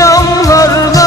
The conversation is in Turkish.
akşamlarda